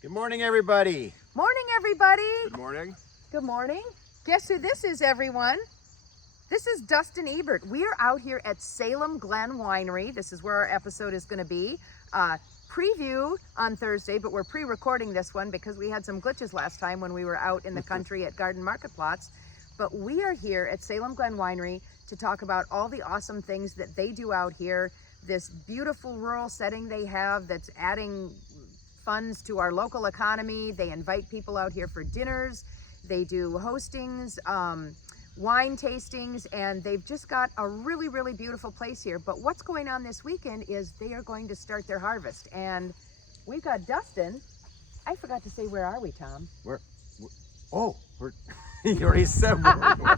Good morning, everybody. Morning, everybody. Good morning. Good morning. Guess who this is, everyone? This is Dustin Ebert. We are out here at Salem Glen Winery. This is where our episode is going to be. Preview on Thursday, but we're pre-recording this one because we had some glitches last time when we were out in the country at Garden Market Plots. But we are here at Salem Glen Winery to talk about all the awesome things that they do out here, this beautiful rural setting they have that's adding funds to our local economy. They invite people out here for dinners. They do hostings, wine tastings, and they've just got a really, really beautiful place here. But what's going on this weekend is they are going to start their harvest. And we've got Dustin. I forgot to say, where are we, Tom? We're you already said where we were.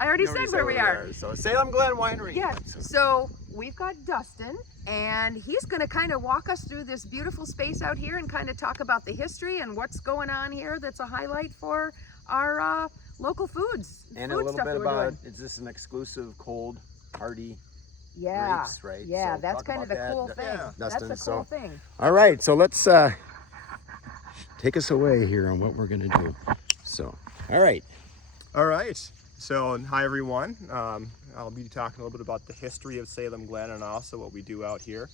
I already said where we are. So Salem Glen Winery. Yeah, so we've got Dustin, and he's going to kind of walk us through this beautiful space out here and kind of talk about the history and what's going on here that's a highlight for our local foods. And a little bit about, is this an exclusive cold, hardy grapes, right? Yeah, so that's kind of the cool thing. Yeah, Dustin, that's the cool thing. All right, so let's take us away here on what we're going to do. So, all right. So, hi everyone. I'll be talking a little bit about the history of Salem Glen and also what we do out here.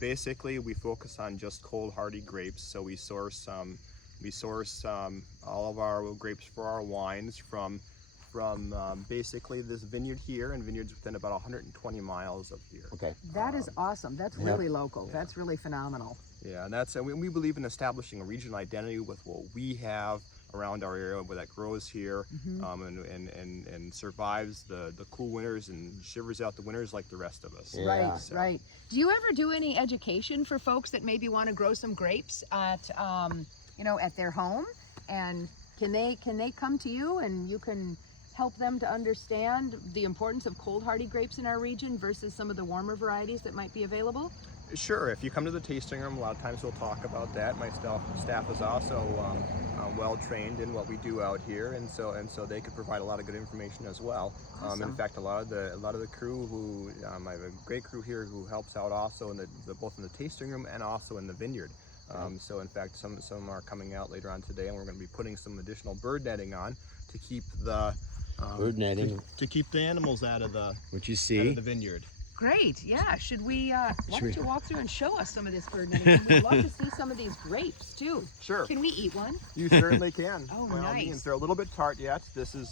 Basically, we focus on just cold, hardy grapes. So we source all of our grapes for our wines from basically this vineyard here and vineyards within about 120 miles of here. Okay. That is awesome. That's really local. Yeah. That's really phenomenal. Yeah, and we believe in establishing a regional identity with what we have around our area where that grows here, and survives the cool winters and shivers out the winters like the rest of us. Yeah. Right. Do you ever do any education for folks that maybe want to grow some grapes at at their home? And can they come to you and you can help them to understand the importance of cold hardy grapes in our region versus some of the warmer varieties that might be available? Sure. If you come to the tasting room, a lot of times we'll talk about that. My staff is also well trained in what we do out here, and so they could provide a lot of good information as well. Awesome. In fact, a lot of the crew who I have a great crew here who helps out also in both in the tasting room and also in the vineyard. So in fact, some are coming out later on today, and we're going to be putting some additional bird netting on to keep the bird netting to keep the animals out of the vineyard. Great, yeah. Should we, why don't you walk through and show us some of this bird netting? We'd love to see some of these grapes too. Sure. Can we eat one? You certainly can. Oh, by all nice. means. They're a little bit tart yet. This is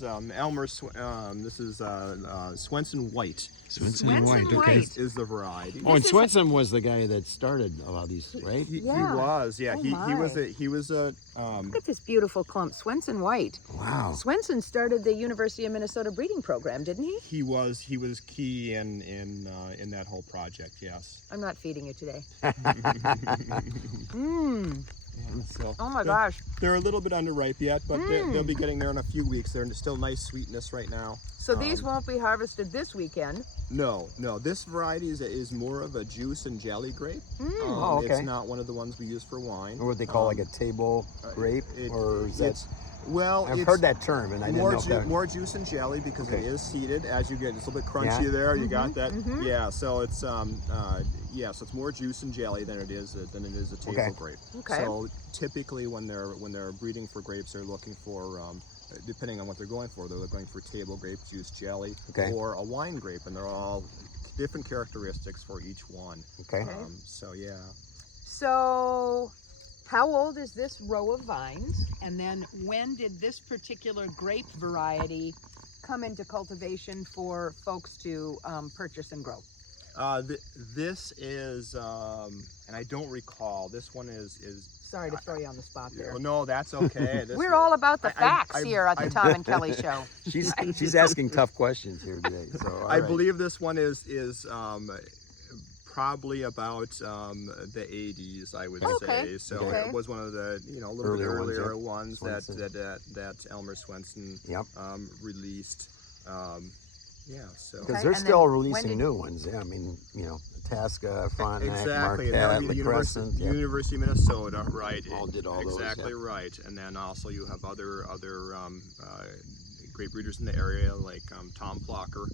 Swenson White. Swenson White. Okay. Is the variety. Oh, and Swenson was the guy that started a lot of these, right? He was, yeah. Oh, he was a Look at this beautiful clump, Swenson White. Wow. Swenson started the University of Minnesota breeding program, didn't he? He was key in that whole project. Yes. I'm not feeding you today. So Oh my gosh. They're a little bit underripe yet, but they'll be getting there in a few weeks. They're still nice sweetness right now. So these won't be harvested this weekend. No. This variety is more of a juice and jelly grape. Okay. It's not one of the ones we use for wine. Or what they call like a table grape, or is that? Well, I've heard that term, and I didn't know if that... more juice and jelly because it is seeded. As you get, it's a little bit crunchy Yeah. there. You got that? Yeah. So it's so it's more juice and jelly than it is a table grape. Okay. So typically, when they're breeding for grapes, they're looking for depending on what they're going for, they're going for table grape, juice, jelly, or a wine grape, and they're all different characteristics for each one. Okay. So yeah. So how old is this row of vines? And then when did this particular grape variety come into cultivation for folks to purchase and grow? This is, and I don't recall, this one is Sorry to throw you on the spot there. Well, no, that's okay. We're all about the facts here at the Tom and Kelly Show. She's asking tough questions here today. So I believe this one is probably about the 80s, I would say. So it was one of the a little bit earlier ones that Elmer Swenson released. So because they're still releasing new ones. Yeah, I mean, Itasca, Frontenac, Marquette, the Crescent, University of Minnesota, right? All did all those. Exactly right. And then also you have other great breeders in the area, like Tom Flocker,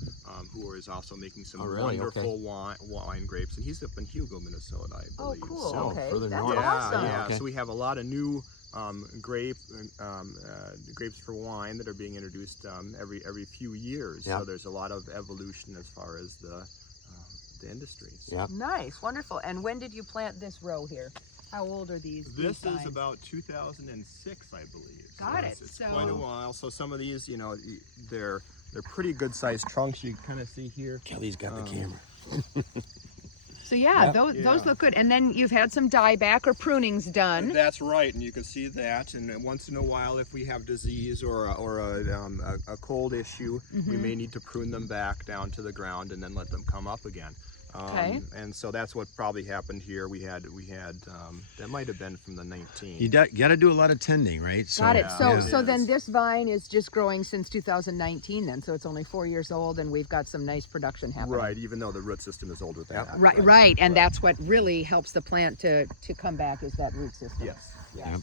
who is also making some wonderful wine grapes, and he's up in Hugo, Minnesota, I believe. Oh, cool. So, Okay, further that's north. awesome. yeah. Okay. So we have a lot of new grapes for wine that are being introduced every few years. Yeah. So there's a lot of evolution as far as the industry. So. Yeah. Nice, wonderful. And when did you plant this row here? How old are these? This vines? is about 2006, I believe. Got it. It's So- quite a while. So some of these, you know, they're pretty good sized trunks. You can kind of see here. Kelly's got the camera. So yeah, Yep. those look good. And then you've had some dieback or prunings done. That's right, and you can see that. And once in a while, if we have disease or a cold issue, we may need to prune them back down to the ground and then let them come up again. Okay. And so that's what probably happened here. We had that might have been from the 19. You got to do a lot of tending, right? So, Got it. So Yeah, so it then is. this vine is just growing since 2019 then. So it's only 4 years old and we've got some nice production happening. Right, even though the root system is older than that. Right. And that's what really helps the plant to come back is that root system. Yes. Yes. Yep.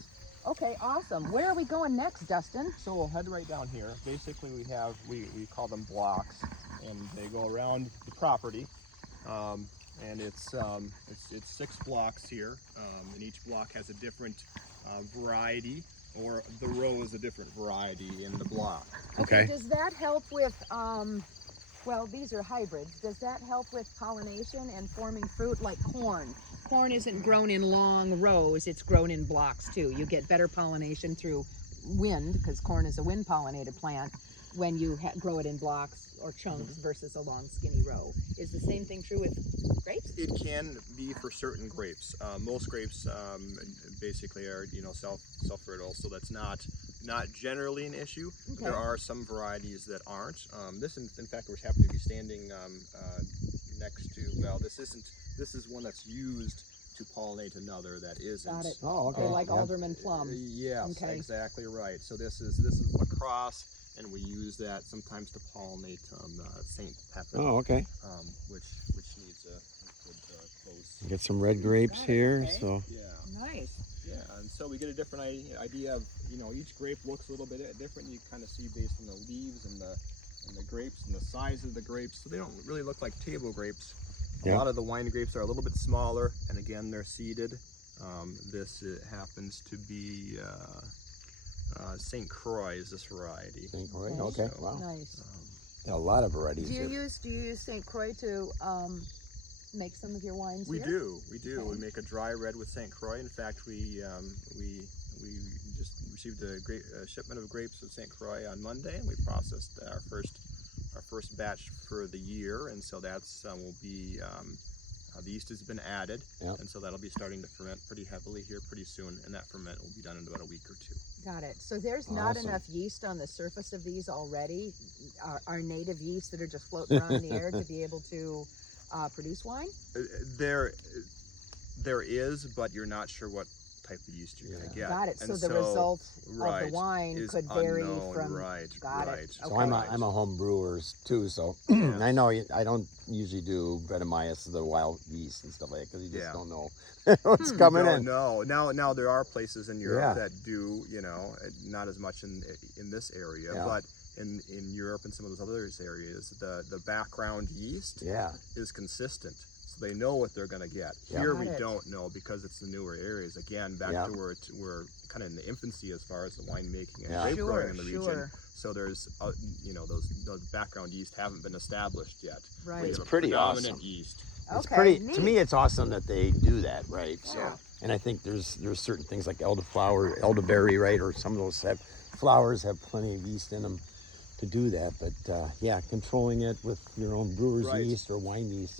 Okay, awesome. Where are we going next, Dustin? So we'll head right down here. Basically, we call them blocks, and they go around the property. And it's 6 blocks here, and each block has a different variety, or the row is a different variety in the block. Okay. Does that help with, well, these are hybrids. Does that help with pollination and forming fruit like corn? Corn isn't grown in long rows, it's grown in blocks too. You get better pollination through wind, because corn is a wind pollinated plant, when you grow it in blocks or chunks versus a long skinny row. Is the same thing true with grapes? It can be for certain grapes. Most grapes basically are, you know, self-fertile, so that's not generally an issue. Okay. There are some varieties that aren't. This, in fact, we happen to be standing next to. Well, this isn't. This is one that's used to pollinate another that isn't. Got it. Oh, okay. They're like Yeah. alderman plum. Yes, Okay. exactly right. So this is lacrosse, and we use that sometimes to pollinate Saint Pepin, Oh, okay. which needs a good close. Get some red grapes Got it, here. okay. So Nice. Yeah, and so we get a different idea of, you know, each grape looks a little bit different. You kind of see based on the leaves and the grapes and the size of the grapes. So they don't really look like table grapes. A Yeah. lot of the wine grapes are a little bit smaller, and again, they're seeded. This happens to be St. Croix is this variety. St. Croix. Okay. Okay. So, Wow. Nice. Got a lot of varieties Do you here. use St. Croix to make some of your wines We here? do. We Okay. We make a dry red with St. Croix. In fact, we just received a shipment of grapes of St. Croix on Monday, and we processed our first batch for the year, and so that's will be the yeast has been added, Yep. and so that'll be starting to ferment pretty heavily here pretty soon, and that ferment will be done in about a week or two. Got it. So there's not Awesome. enough yeast on the surface of these already, our native yeast that are just floating around in the air to be able to produce wine? There is, but you're not sure what type of yeast you're going to get. Got it. So And the result right, of the wine is could vary unknown, from. right. Got right. it. So Okay. I'm a home brewer too. So Yes. I know I don't usually do Brettanomyces, the wild yeast and stuff like that, because you just Yeah. don't know what's coming in. No. Now there are places in Europe Yeah. that do, you know, not as much in this area, Yeah. but in Europe and some of those other areas, the background yeast Yeah. is consistent. So they know what they're going to get. Yeah. Here Got we it. don't know because it's the newer areas. Again, back Yeah. to where we're kind of in the infancy as far as the winemaking and Yeah. grape Sure, growing in the region. sure. So there's, you know, those background yeast haven't been established yet. Right. We It's have a pretty predominant awesome. yeast. It's Okay, pretty. neat. To me, it's awesome that they do that, right? So, Yeah. and I think there's certain things like elderberry, right, or some of those flowers have plenty of yeast in them to do that. But yeah, controlling it with your own brewer's Right. yeast or wine yeast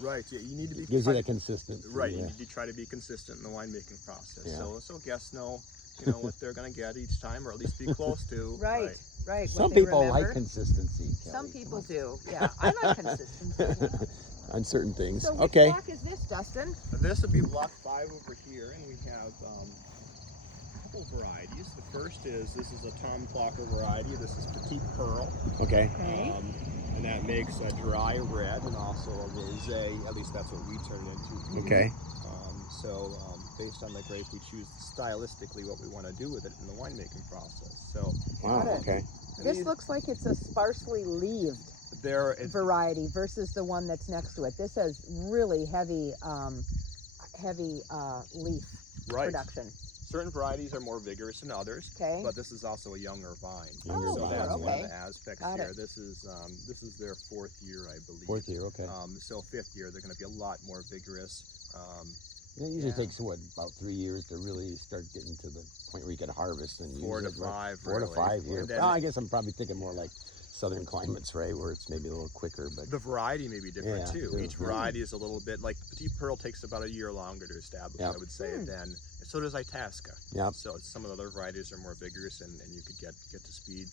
Right. Yeah, you need to be gives you that consistency. right. You Yeah. need to try to be consistent in the winemaking process. Yeah. So guests know, you know, what they're going to get each time, or at least be close to. Right. What Some they people like remember. consistency. Some Kelly. people do. Yeah, I like consistency. On certain things. So which Okay. block is this, Dustin? This would be block 5 over here, and we have a couple varieties. The first is a Tom Flocker variety. This is Petite Pearl. Okay. Okay. And that makes a dry red and also a rosé. At least that's what we turn it into. Okay. So based on the grape, we choose stylistically what we want to do with it in the winemaking process. So Wow. Got it. Okay. This looks like it's a sparsely leaved variety versus the one that's next to it. This has really heavy leaf production. Certain varieties are more vigorous than others, Okay. but this is also a younger vine. Younger so vine, that's one of okay. the aspects Got here. it. This is their 4th year, I believe. 4th year. Okay. So 5th year, they're going to be a lot more vigorous. It usually takes about 3 years to really start getting to the point where you can harvest and 4 use to it. 5. 4 to 5 years. Then, Well, I guess I'm probably thinking more like southern climates, right, where it's maybe a little quicker. But the variety may be different too. too. Each variety is a little bit like Petit Pearl takes about a year longer to establish, I would say. Then so does Itasca. Yep. So some of the other varieties are more vigorous, and you could get up to speed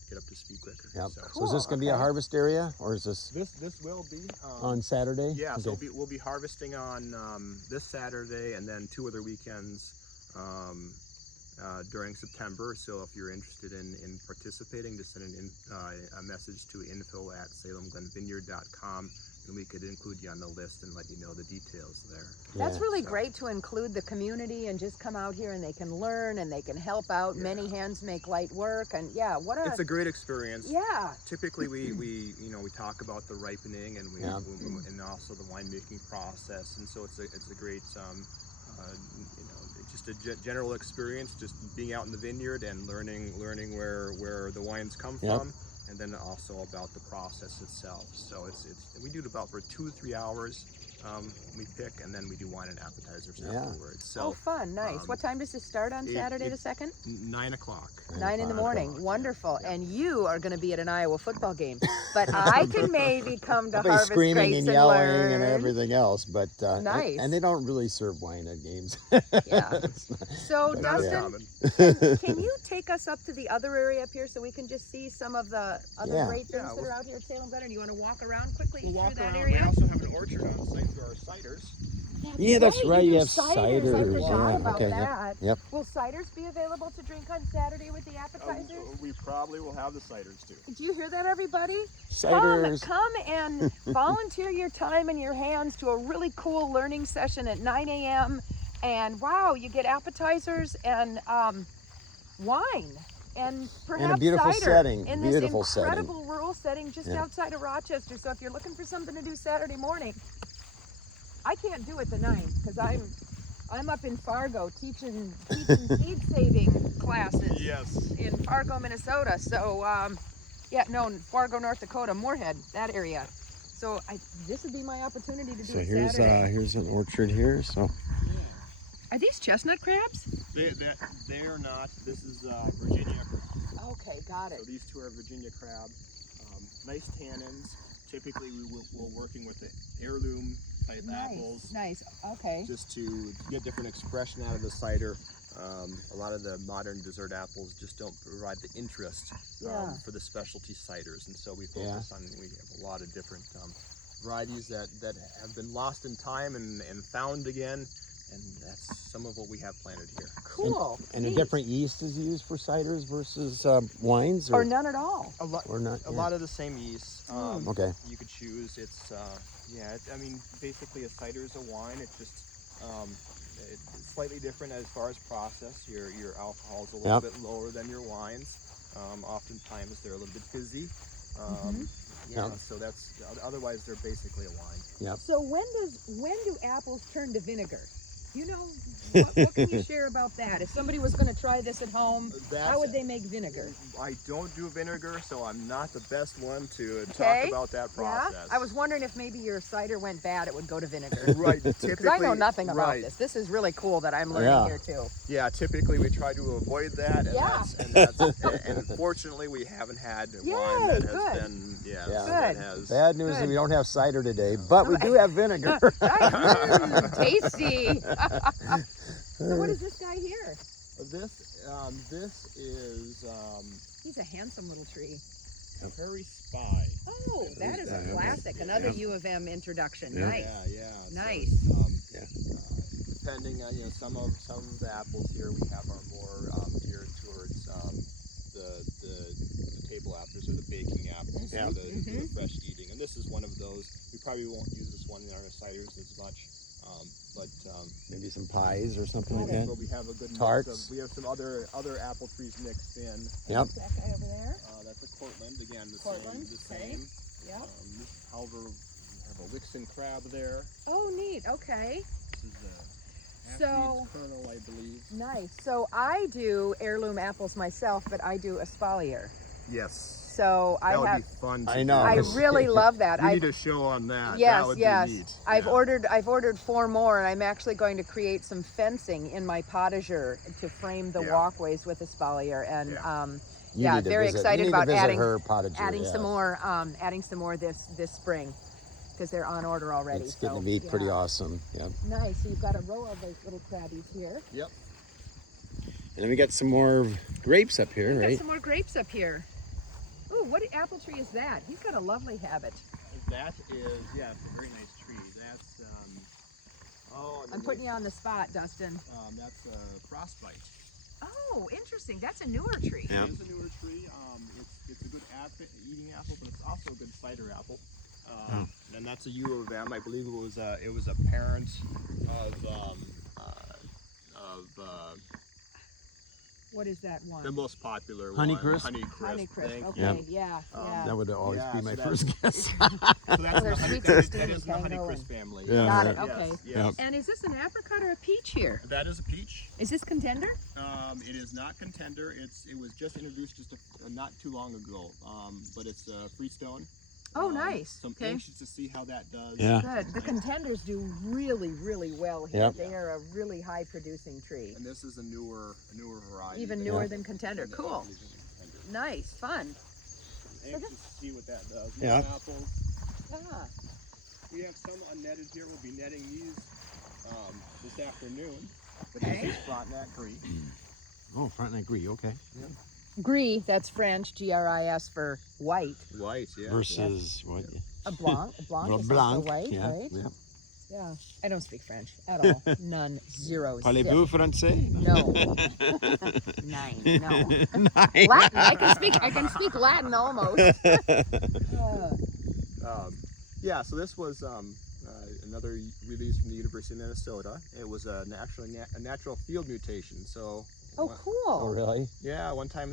quicker. Yep. So, So is this going to be a harvest area, or is this this will be on Saturday? Yeah, Okay. so we'll be harvesting on this Saturday and then 2 other weekends during September. So if you're interested in participating, just send a message to info@salemglenvineyard.com, and we could include you on the list and let you know the details there. That's really great to include the community and just come out here and they can learn and they can help out. Many hands make light work, and it's a great experience. Yeah. Typically we talk about the ripening and and also the winemaking process, and so it's a great just a general experience, just being out in the vineyard and learning where the wines come from, and then also about the process itself. So we do it about for 2-3 hours. We pick, and then we do wine and appetizers afterwards. So fun, nice. What time does it start on Saturday the 2nd? 9 o'clock. 9 in the morning. Wonderful. And you are going to be at an Iowa football game, but I can maybe come to harvest screaming grapes and yelling learn. and everything else, but Nice. and they don't really serve wine at games. Yeah. So Not as Dustin, common. can you take us up to the other area up here so we can just see some of the other great things that are out here at Salem Glen? Or do you want to walk around quickly We'll walk through that around. area? We also have an orchard on site for our ciders. That's right. You have ciders. I forgot about okay. that. Yep. Will ciders be available to drink on Saturday with the appetizers? We probably will have the ciders too. Did you hear that, everybody? Ciders. Come and volunteer your time and your hands to a really cool learning session at 9 a.m. And wow, you get appetizers and wine and perhaps a beautiful cider setting. in this incredible rural setting just outside of Rochester. So if you're looking for something to do Saturday morning, I can't do it the 9th because I'm up in Fargo teaching seed saving classes. Yes. In Fargo, Minnesota. So Fargo, North Dakota, Moorhead, that area. So this would be my opportunity to do it Saturday. Here's an orchard here. So Are these chestnut crabs? They are not. This is Virginia. Okay, got it. So these 2 are Virginia crab. Nice tannins. Typically we're working with the heirloom type apples. Nice. Okay. Just to get different expression out of the cider. A lot of the modern dessert apples just don't provide the interest for the specialty ciders, and so we focus on. We have a lot of different varieties that have been lost in time and found again, and that's some of what we have planted here. Cool. And a different yeast is used for ciders versus wines, or none at all. A lot, or not. A lot of the same yeast. Okay. You could choose. It's I mean, basically a cider is a wine. It's just it's slightly different as far as process. Your alcohol is a little bit lower than your wines. Oftentimes they're a little bit fizzy. So that's otherwise they're basically a wine. Yep. So when do apples turn to vinegar? You know, what can you share about that? If somebody was going to try this at home, how would they make vinegar? I don't do vinegar, so I'm not the best one to talk about that process. Yeah? I was wondering if maybe your cider went bad, it would go to vinegar. Right. Typically, I know nothing about this. This is really cool that I'm learning here too. Yeah, typically we try to avoid that, and unfortunately we haven't had wine that has been that has. Bad news is we don't have cider today, but we do have vinegar. Tasty. So what is this guy here? This is he's a handsome little tree. Prairie Spy. Oh, that is a classic. Another U of M introduction. Yeah. Nice. Nice. So, depending on some of the apples here we have are more geared towards the table apples or the baking apples, or the fresh eating. And this is one of those. We probably won't use this one in our ciders as much. Maybe some pies or something like But that. we have a good mix Tarts. of, we have some other apple trees mixed in. Yep. That guy over there. That's a Cortland, again, the Cortland, same. Yep. However, we have a Wixon crab there. Oh, neat. Okay. This is a So kernel, I believe. nice. So I do heirloom apples myself, but I do espalier. Yes. So That would I be fun. I know. I really love that. You I need a show on that. Yes, That would yes. be neat. I've ordered 4 more, and I'm actually going to create some fencing in my potager to frame the walkways with espalier. And You need to very visit- excited you need to about visit adding her potager, adding yeah. some more this spring, because they're on order already. It's getting so, to be pretty yeah. awesome. Yep. Nice. So you've got a row of those little crabbies here. Yep. And then we got some more grapes up here, We've got right? some more grapes up here. Ooh, what apple tree is that? He's got a lovely habit. That is, it's a very nice tree. That's, I'm putting you on the spot, Dustin. That's frostbite. Oh, interesting. That's a newer tree. Yeah. It is a newer tree. It's a good eating apple, but it's also a good cider apple. And that's a U of M. I believe it was a parent of What is that one? the most popular Honeycrisp? one. Honeycrisp. Honeycrisp. Thank Okay. you. Yeah. Yeah. That would always Yeah, be my so first guess. So that's They're the sweet that sixteen is the tango Honeycrisp and- family. Yeah, Got it. yeah. Okay. Yes. Yep. And is this an apricot or a peach here? That is a peach. Is this contender? It is not contender. It was just introduced just not too long ago. But it's Freestone. Oh, nice. So I'm Okay. anxious to see how that does. Yeah. Good. The contenders do really, really well here. Yep. They are a really high producing tree. And this is a newer variety. Even newer than contender. Cool. Nice. Fun. I'm anxious to see what that does. Yeah. More apples. Ah. We have some unnetted here. We'll be netting these this afternoon. But Okay. this is Frontenac Gris. Oh, Frontenac Gris, okay. Gris, that's French, Gris for white. White, yeah. Versus what? A blanc. A blanc is also Blanc, white, yeah, right? yeah. Yeah. I don't speak French at all. None. Zero. Parlez-vous français? No. Nine. No. Nine. Latin. I can speak Latin almost. Yeah, so this was another release from the University of Minnesota. It was a natural field mutation. So. Oh, cool. Oh, really? Yeah, one time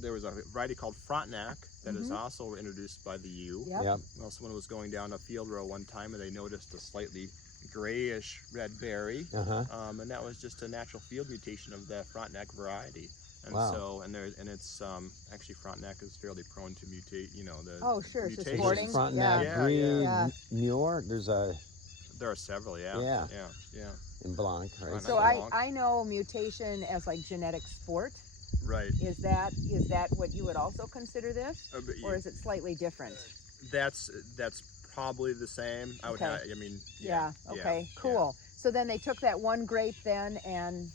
there was a variety called Frontenac that is also introduced by the U. Yep. Yep. Well, someone was going down a field row one time and they noticed a slightly grayish red berry. Uh-huh. And that was just a natural field mutation of the Frontenac variety. And Wow. so, it's actually Frontenac is fairly prone to mutate, the Oh, sure, it's just mutations. sporting. Frontenac Yeah, Gris, yeah. Muir, there's a There are several, yeah. Yeah. Yeah. in Blanc, right? Frontenac. So Blanc. I know mutation as like genetic sport. Right. Is that what you would also consider this, But or is it slightly different? That's probably the same. I would Okay. have, I mean, Yeah. Okay. yeah. Cool. So then they took that one grape then and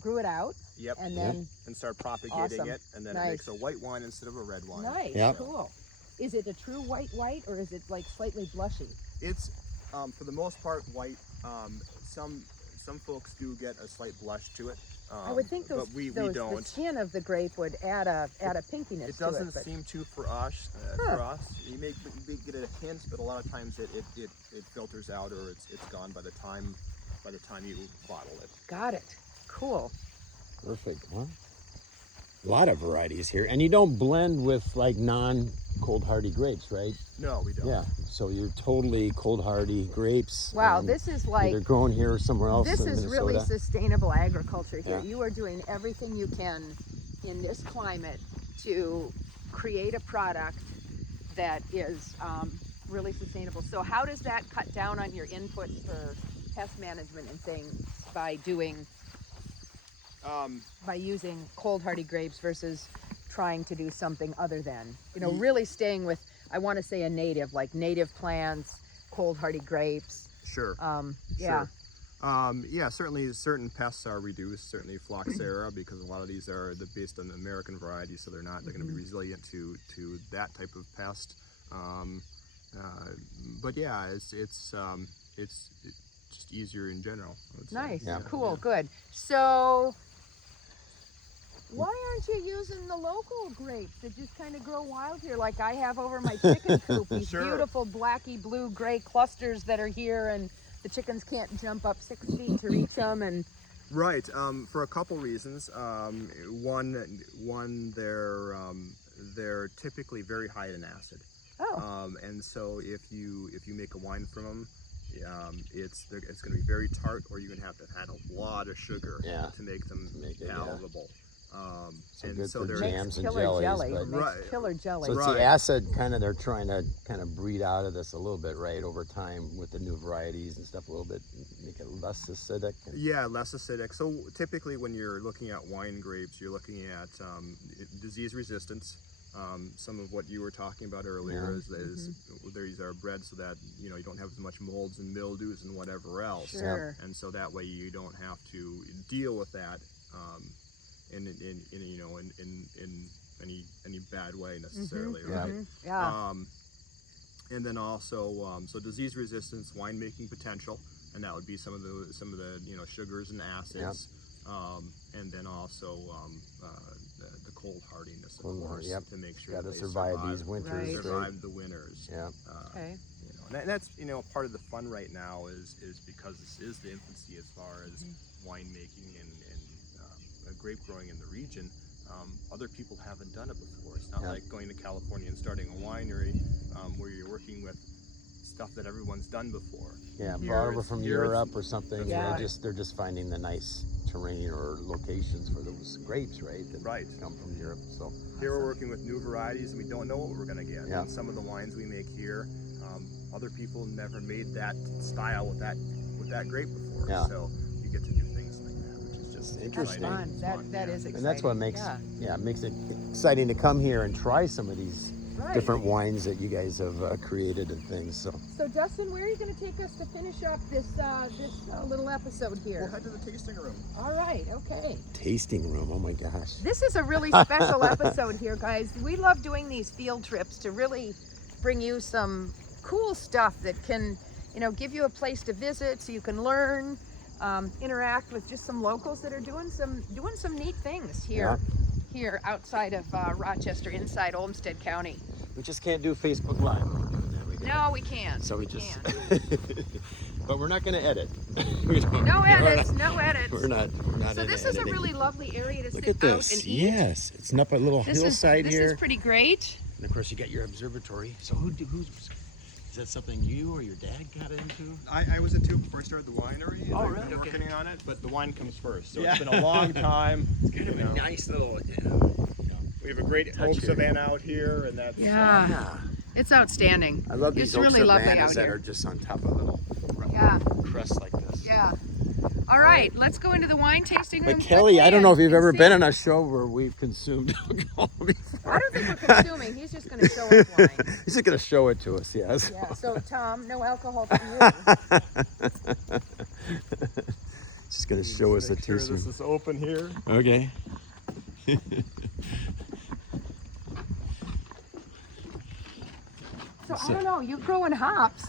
grew it out, Yep. and then And start propagating Awesome. it, and then Nice. it makes a white wine instead of a red wine. nice. Yep. Cool. Is it a true white, or is it like slightly blushy? It's for the most part white. Some folks do get a slight blush to it. I would think but we the don't. skin of the grape would add a pinkiness It to it. doesn't But seem to for us. You may get a hint, but a lot of times it filters out or it's gone by the time you bottle it. got it. Cool. Perfect. Huh? A lot of varieties here. And you don't blend with like non-cold hardy grapes, right? No, we don't. Yeah. So you're totally cold hardy grapes. Wow, this is like either grown here or somewhere else this in is Minnesota. really sustainable agriculture here. Yeah. You are doing everything you can in this climate to create a product that is really sustainable. So how does that cut down on your inputs for pest management and things by using cold hardy grapes versus trying to do something other than, really staying with, I want to say a native, like native plants, cold hardy grapes. Sure. Yeah. Yeah, certainly certain pests are reduced, certainly Phloxera, because a lot of these are based on the American variety, so they're going to be resilient to that type of pest. But yeah, it's just easier in general, I would say. Nice. Yeah. Cool. Good. So why aren't you using the local grapes that just kind of grow wild here, like I have over my chicken coop? These Sure. beautiful blacky blue gray clusters that are here, and the chickens can't jump up 6 feet to reach them, and Right, for a couple reasons. One, they're typically very high in acid, and so if you make a wine from them, it's going to be very tart, or you're going to have add a lot of sugar to make them palatable. So and good so for they're jams and killer jellies, jelly. but Makes killer jelly. so it's the acid kind of they're trying to kind of breed out of this a little bit, right, over time with the new varieties and stuff, a little bit, make it less acidic. Yeah, less acidic. So typically when you're looking at wine grapes, you're looking at disease resistance. Some of what you were talking about earlier is these are bred so that you don't have as much molds and mildews and whatever else. Sure. And so that way you don't have to deal with that in any bad way necessarily, right? Yeah. And then also so disease resistance, winemaking potential, and that would be some of the sugars and acids, and then also the cold hardiness, of course, to make sure got to they survive these winters. survive the winters. Okay. And that's part of the fun right now is because this is the infancy as far as winemaking and grape growing in the region. Other people haven't done it before. It's not like going to California and starting a winery where you're working with stuff that everyone's done before. Yeah, brought over from Europe or something. They're just finding the nice terrain or locations for those grapes, right? That come from Europe. So here we're working with new varieties, and we don't know what we're going to get. And some of the wines we make here, other people never made that style with that grape before. So you get to do things like that, which is just interesting. That is exciting. And that's what makes makes it exciting to come here and try some of these different wines that you guys have created and things. So Dustin, where are you going to take us to finish up this little episode here? We'll head to the tasting room. All right. Okay. Tasting room. Oh my gosh. This is a really special episode here, guys. We love doing these field trips to really bring you some cool stuff that can, give you a place to visit so you can learn, interact with just some locals that are doing some neat things here. Here outside of Rochester, inside Olmsted County. We just can't do Facebook Live. No, we can't. So we just, but we're not going to edit. No edits. We're not. So this is a really lovely area to Look sit at out this. and eat. Yes, it's up a little hillside here. This is pretty great. And of course, you got your observatory. So who's? Is that something you or your dad got into? I was into it before I started the winery. Oh, really? I've been working on it, but the wine comes first. So it's been a long time. It's kind of a nice little. We have a great oak savanna out here, and that's it's outstanding. I love these it's oak really lovely out savannas that here. are just on top of little crests like this. Yeah. All right, let's go into the wine tasting room. But Kelly, I don't know if you've ever been on a show where we've consumed alcohol before. I don't think we're consuming. He's just going to show us wine. He's just going to show it to us, yes. Yeah. So Tom, no alcohol for you. Just going to show us a tasting. This is open here. Okay. So I don't know. You're growing hops.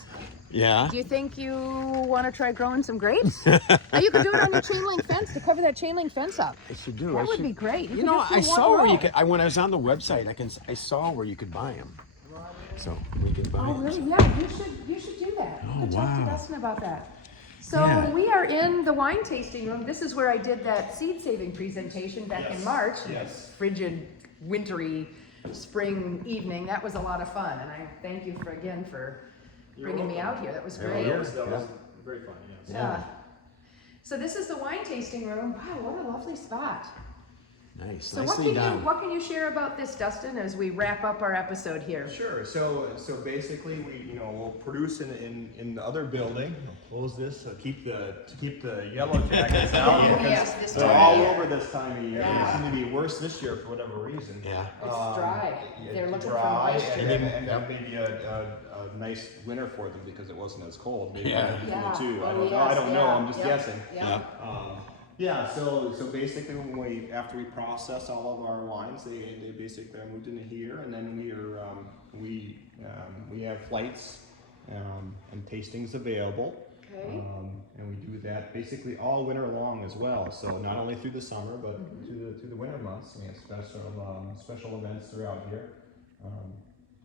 Yeah. Do you think you want to try growing some grapes? Now, you could do it on your chain link fence to cover that chain link fence up. I should do. That would be great. You know, I saw where you could. When I was on the website, I saw where you could buy them. So we can buy them. Oh, really? Yeah, you should do that. You could talk to Dustin about that. So we are in the wine tasting room. This is where I did that seed saving presentation back in March. Yes. Frigid, wintry, spring evening. That was a lot of fun, and I thank you again for bringing me out here. That was great. That was very fun. Yes. Yeah. So this is the wine tasting room. Wow, what a lovely spot. Nice. So Nicely done. what can you share about this, Dustin, as we wrap up our episode here? Sure. So basically, we'll produce in the other building. We'll close this to keep the yellow jackets out. Yes, this They're time all of year. over this time of year. Yeah. They seem to be worse this year for whatever reason. Yeah. It's dry. They're looking dry, for and moisture. then maybe a nice winter for them because it wasn't as cold. Maybe Yeah. between the two. Oh, I don't know. yes, I'm just yeah. guessing. Yeah. So basically, after we process all of our wines, they basically are moved into here, and then we have flights and tastings available. Okay. And we do that basically all winter long as well. So not only through the summer, but through the winter months. We have special events throughout here,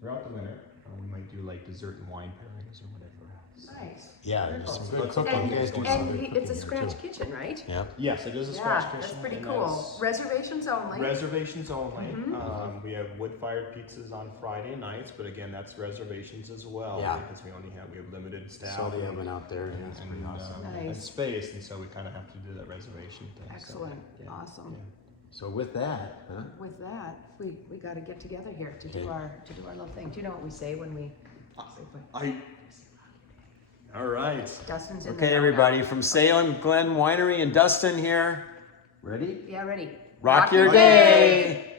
throughout the winter. We might do like dessert and wine pairings or whatever else. Nice. Yeah, there's some good And, cooking. You guys do some and good cooking it's a here, scratch too. kitchen, right? Yeah. Yes, it is a Yeah, scratch kitchen. that's pretty and cool. that's Reservations only. Reservations only. Mm-hmm. We have wood-fired pizzas on Friday nights, but again, that's reservations as well. Yeah. Because we have limited staff. Saw the oven out there. Yeah, it's pretty awesome. And Nice. space, and so we kind of have to do that reservation thing. Excellent. So, yeah. Awesome. Yeah. So with that, huh? With that, we got to get together here to do Okay. our little thing. Do you know what we say when we? All right. Dustin's in Okay, the everybody, from Salem Glen Winery and Dustin here. Ready? Yeah, ready. Rock your day.